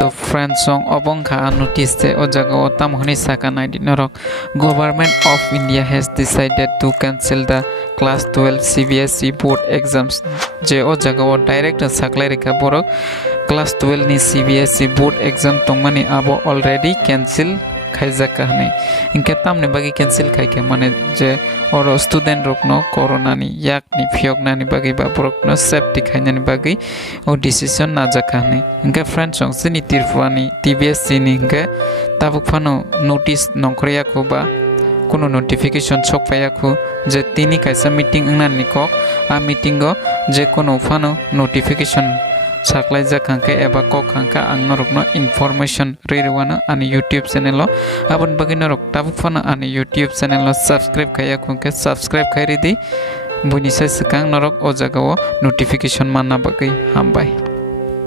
So friends song obong kha notice te o jaga o tam honi saka nai dinarok Government of India has decided to cancel the class 12 CBSE board exams je o jaga o direct saklai reka borok class 12 ni CBSE board exam tongmani abo already cancel khaijaka hanai inke tamne bagi cancel khaike mane je oro student rokno corona ni yak ni phiokna ni bagi ba borokno safety khaina ni bagi o decision na jaka hanai inke friend song sini tirfuani TBSC ni inke tabuk phano notice nongkhriya ko ba কোনো notification ছক পাইয়াখু যে তিনি কাইসা meeting নানি cock আ meeting গো যে কোনো Fanon notification সাকলাই জাখাঙ্কে এবা cock খাঙ্কা আংনো রকনো information রিরওয়ানো আনি YouTube channel আবন বাগিনো rock তাবুক Fanon আনি ইউটিউব চ্যানেল সাবস্ক্রাইব খাইয়াখুকে সাবস্ক্রাইব খাইরি দি বুনিসাই সকাং নরক ও জাগাও নোটিফিকেশন মাননা বাগৈ হামবাই।